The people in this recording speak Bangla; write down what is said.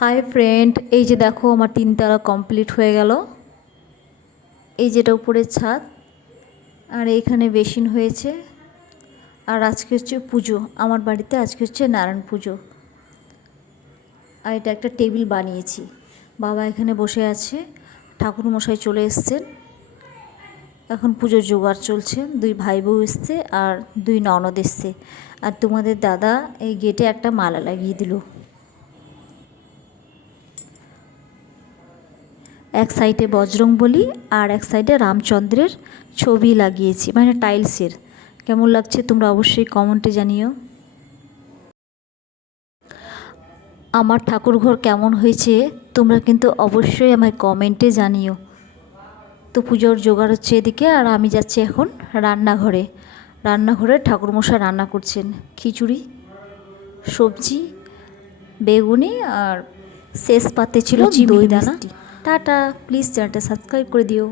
হাই ফ্রেন্ড, এই যে দেখো আমার 3 তলা কমপ্লিট হয়ে গেল। এই যেটা উপরের ছাদ, আর এইখানে বেসিন হয়েছে। আর আজকে হচ্ছে পুজো, আমার বাড়িতে আজকে হচ্ছে নারায়ণ পুজো। আর এটা একটা টেবিল বানিয়েছি, বাবা এখানে বসে আছে, ঠাকুর মশাই চলে এসছেন। এখন পুজোর জোগাড় চলছে, 2 ভাই বউ এসছে আর 2 ননদ এসছে। আর তোমাদের দাদা এই গেটে একটা মালা লাগিয়ে দিল। এক সাইডে বজরংবলী আর এক সাইডে রামচন্দ্রের ছবি লাগিয়েছি, মানে টাইলসের। কেমন লাগছে তোমরা অবশ্যই কমেন্টে জানিও। আমার ঠাকুরঘর কেমন হয়েছে তোমরা কিন্তু অবশ্যই আমায় কমেন্টে জানিও। তো পুজোর জোগাড় হচ্ছে এদিকে, আর আমি যাচ্ছি এখন রান্নাঘরে। রান্নাঘরে ঠাকুরমশাই রান্না করছেন খিচুড়ি, সবজি, বেগুনি, আর শেষ পাতে ছিল দই দানা। টাটা, প্লিজ চ্যানেলটা সাবস্ক্রাইব করে দিও।